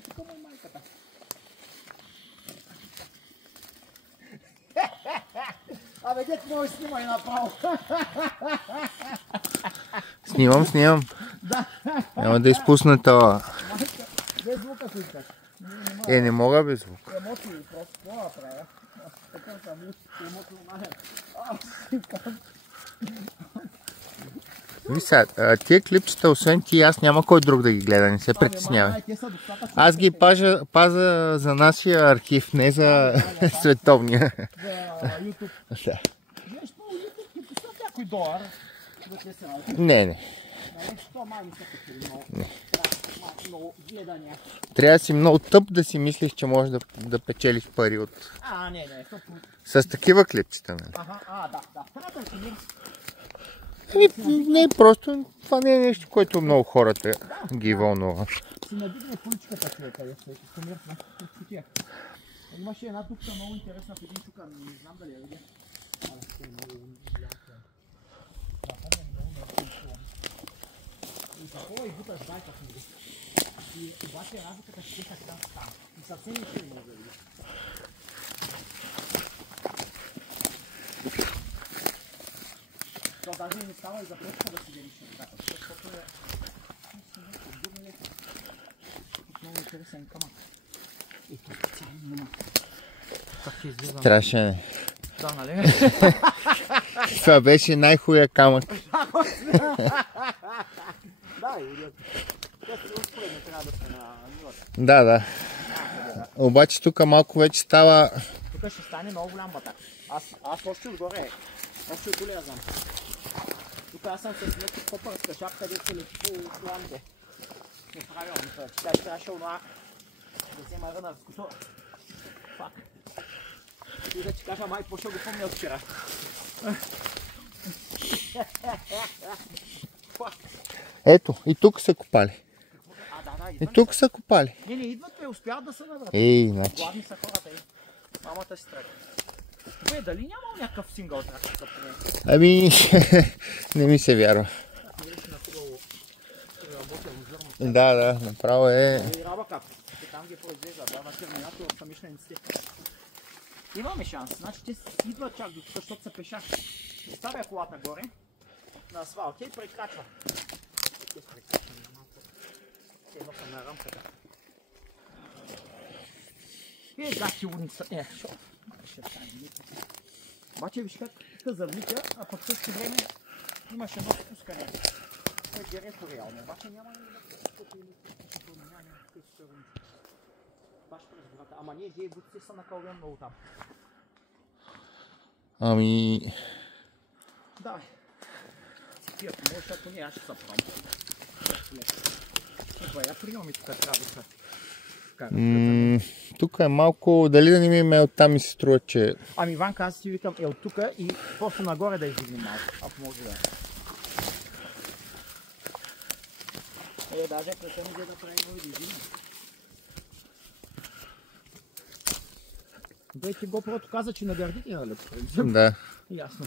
тук му е майката. Абе, дет може снимай направо. Снимам. Да. Няма да изпусна това. Без звука си искаш. Не мога без звук. Емоции просто. Това да правя. Така съм емоции нахер. Виж сега, тия клипчета, освен ти, аз няма кой друг да ги гледа, не се притеснявай. Аз ги пазя за нашия архив, не за световния. За YouTube. Да. Знаеш, по YouTube ти пусна някой долар. Не. Това май не се печели много. Много гледания. Трябва да си много тъп да си мислиш, че можеш да печелиш пари от... Не. С такива клипчета, нали? Не, просто това не е нещо, което много хората ги вълнува. Си надигне количката човека, където се мъртва. Имаше една дупка много интересна в един чука, не знам дали я видя. И такова и буташ байка в него. И обаче разликата ще е така става. И съвсем нищо не може да видиш. То даже не става и започва да си делиш нещата, защото е много интересен камък. И тук специално няма. Как ще излизам? Страшен. Да, нали? Това беше най-хуя камък. Да, идиот. Те си успоредно трябва да сме на нивата. Да. Обаче тук малко вече става... Тук ще стане много голям батак. Аз още отгоре. Още отдоле я знам. Тук аз съм с някакъв попърска шапка, дето се лети по ламите. Неправилно, тя ще трябваше онова да взема ръна с кусо. Фак. И да ти кажа, май, по-ще го помня от вчера. Ето, и тук са копали. Да, И тук са копали. Не, идват, успяват да се набрат. Значи. Гладни са хората, мамата си тръгва. Бе, дали нямал някакъв сингъл тракчета поне? Ами, не ми се вярва. Мирише на хубаво работено зърно. Да, направо е... И рабакап, там ги произвеждат, на терминатор от самишлениците. Имаме шанс, значи те идват чак до тук, защото са пешак. Оставя колата горе, на асфалт и прекрачва. Те прекрачва на малко. Те едно съм на рамката. Гати улница. Шо? Ще стане никакво. Обаче виж как тук завлича, а пък в същото време имаш едно спускане. Това е директно реално, обаче няма никакво няма някакъв сървунче. Баш през врата. Ама ние тия бутици са накълвен много там. Ами... Да, цепият може, ако не, аз ще се правам. Това я приемам и тук трябва да се... Тук е малко, дали да не ми е оттам и се струва, че... Ами Иванка, аз ти викам от тук и просто нагоре да издигнем малко, ако може да е. Даже пресъм иде да правим и да издигнем. Бе, ти GoPro каза, че нагърди ти нали? Да. Ясно.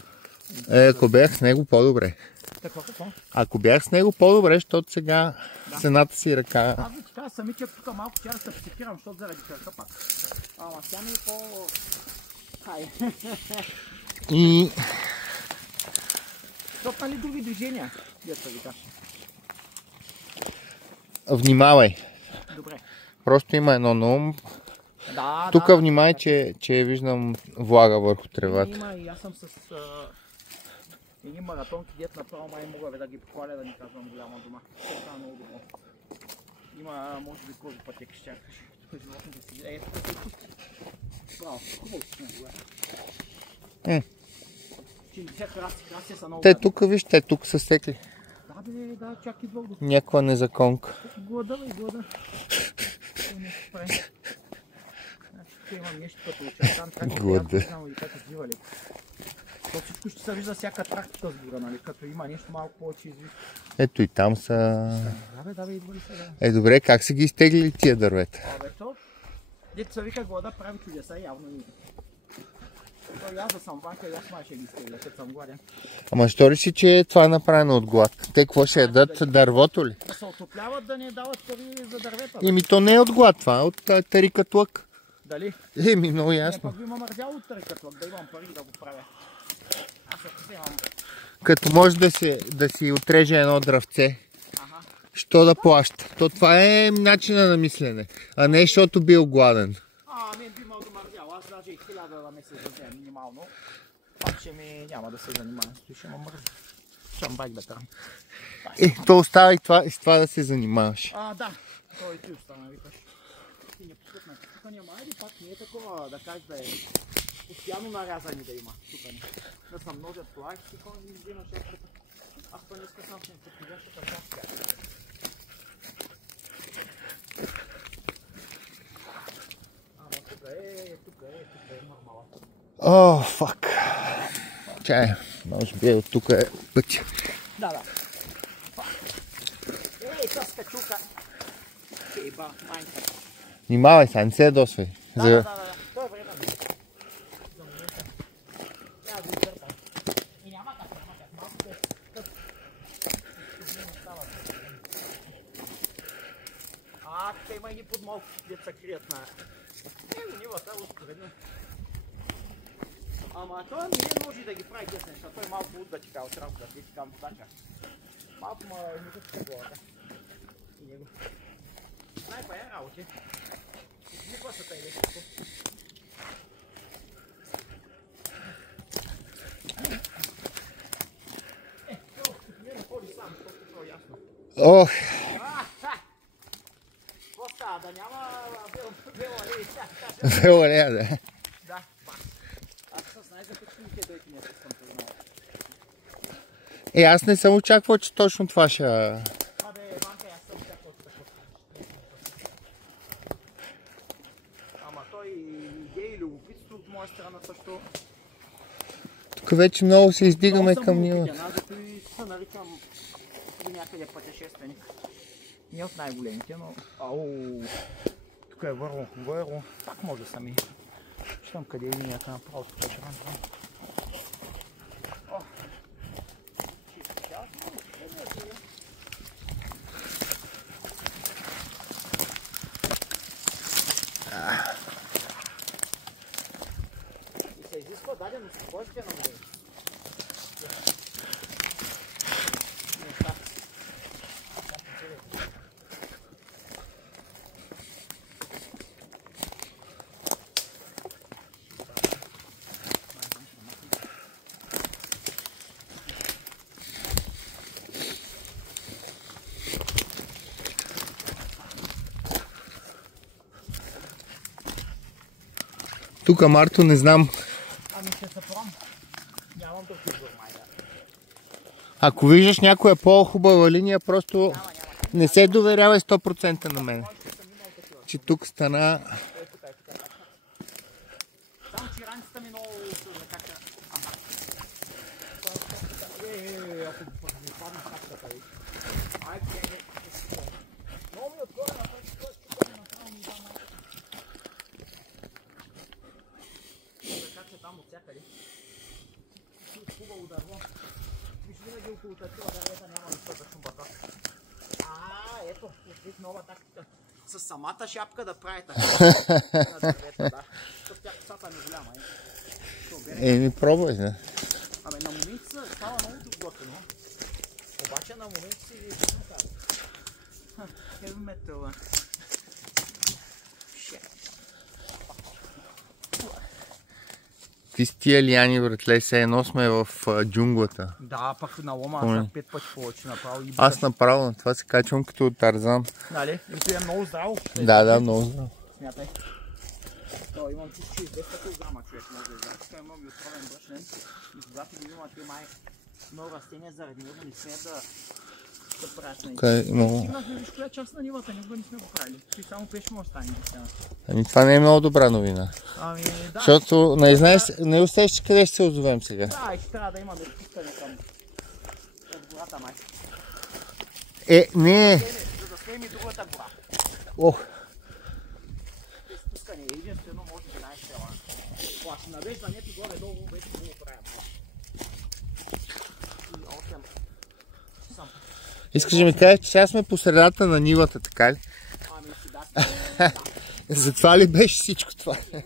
Ако бях с него по-добре. Какво? Ако бях с него по-добре, защото сега с едната си ръка... Аз ви ти кажа, самичък тук малко тя да се психирам, защото заради кръка пак. Ама сега ми е по... Хай. И... Защото нали други движения? Дето ви кажа. Внимавай. Добре. Просто има едно на ум. Да, тук внимай, че виждам влага върху тревата. Има и аз съм с едни маратонки, дет направо май мога да ги похваля, да ни казвам голяма дума. Това е много добро. Има, може би, кози пътеки ще чакаш. Тук животните си гледа. Тук се пусти. Браво, хубаво си не краси са много. Те тук, виж, те тук са стекли. Да, бе, да, чак идва до... Някаква незаконка. Глада, бе, глада. Тук имам нещо като очертан, как глада. и как извива леко. То всичко ще се вижда всяка трактика с гора, нали, като има нещо малко повече извив. Ето и там са... Да бе, идва ли сега? Добре, как са ги изтеглили тия дървета? Абе, то... Дето се вика глада прави чудеса, явно и... Той аз да съм банка и аз май ще ги изтегля, като съм гладен. Ама що реши, че това е направено от глад? Те какво ще ядат? Дървото ли? Да се отопляват, да ни дават пари за дървета. Еми то не е от глад, това е от тарикат лък. Дали? Еми много ясно. Не, пък би ме мързял от тарикат лък, да имам пари да го правя. Аз ако си имам... Като може да си отреже едно дръвце, що да плаща? То това е начина на мислене, а не защото бил гладен. Мен би ме домързял, аз даже и 1000 на месец да взема минимално. Пак ще ми няма да се занимавам, ще ме мързи. Щом байк да тръм. То остава и с това да се занимаваш. Да, той и ти остана, викаш. Ти не пускат тук няма, или пак не е такова да кажеш да е постоянно нарязани да има тук не. Да съм множат това и си кой ми взимаш шапката. Аз па днеска сам ще се подяша така шапка. Тук е нормално. О, фак. Чай, може би от тук е пътя. Да. Това скачука. Еба, майнка. Внимавай сега, не се ядосвай. Да. Това е време. За момента. Трябва да го изърпам. И няма как. Малко те тъп. Те има едни подмолки, деца крият на... нивата, успоредно. Ама той не може да ги прави тесен, защото той малко отда ти кава от работа, ти кава водача. Малко ма не го главата. И него. Най-па е работи. Никога са тъй лесико. Не ходи сам, защото е ясно. Ох! Какво става? Да няма белалея? Белалея, да. Да, аз с най-запечените дойки не съм познал. Аз не съм очаквал, че точно това ще... Банка, аз съм очаквал такова. Ама той идея и любопитство от моя страна също. Тук вече много се издигаме към него. Аз зато и се наричам до някъде пътешественик. Не от най-големите, но... Тук е върло. Пак може сами. Щом къде е линията направо, тук ще рантам. И се изисква дадено спокойствие на море. Тук Марто не знам. Ще се пром. Нямам друг избор, майда. Ако виждаш някоя по-хубава линия, просто не се доверявай 100% на мен. Че тук стана... Само че раницата ми много сложна кака. Ако ми падна хапката, много ми отгоре напред, който направо ми дам майка. Как се там от всякъде. Хубаво дърво. Виж винаги около такива дървета няма достатъчно батак. Ето, открих нова тактика. С самата шапка да прави така. На дървета, да. Защото тя косата ми голяма. Ми пробвай, да. На моменти става много готино. Обаче на моменти си виждам как. Heavy metal. Ти с тия лияни, братле, се едно сме в джунглата. Да, пък на лома аз съм 5 пъти повече направо. Аз направо на това се качвам като Тарзан. Нали? И ти е много здраво. Да, много здраво. Смятай. Имам чисти 200 кг човек може да изглежда. Той има отровен брашен. И когато го има, той май много растения заради него не смеят да правят на него. Стигнахме виж коя част на нивата, никога не сме го правили. Ти само пеш може стане до стената. Това не е много добра новина. Да. Защото не усещаш къде ще се озовем сега. Да, и ще трябва да имаме спускане към от гората май. Не. За да снеми другата гора. Ох. спускане. Единствено може би най-села. Ако си навеждането горе-долу, вече го правим. И 8 съм. Искаш да ми кажеш, че сега сме по средата на нивата, така ли? Ами си да. Затова ли беше всичко това? Добре.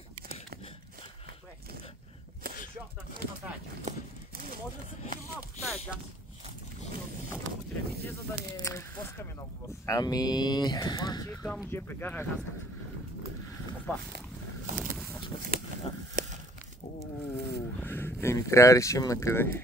Шорта на тая част. Ние може да се покажем малко в тая част. Потребите, за да не плъскаме много в. Ами... Значи към ЖП гара разката. Опа. Еми, трябва да решим на къде.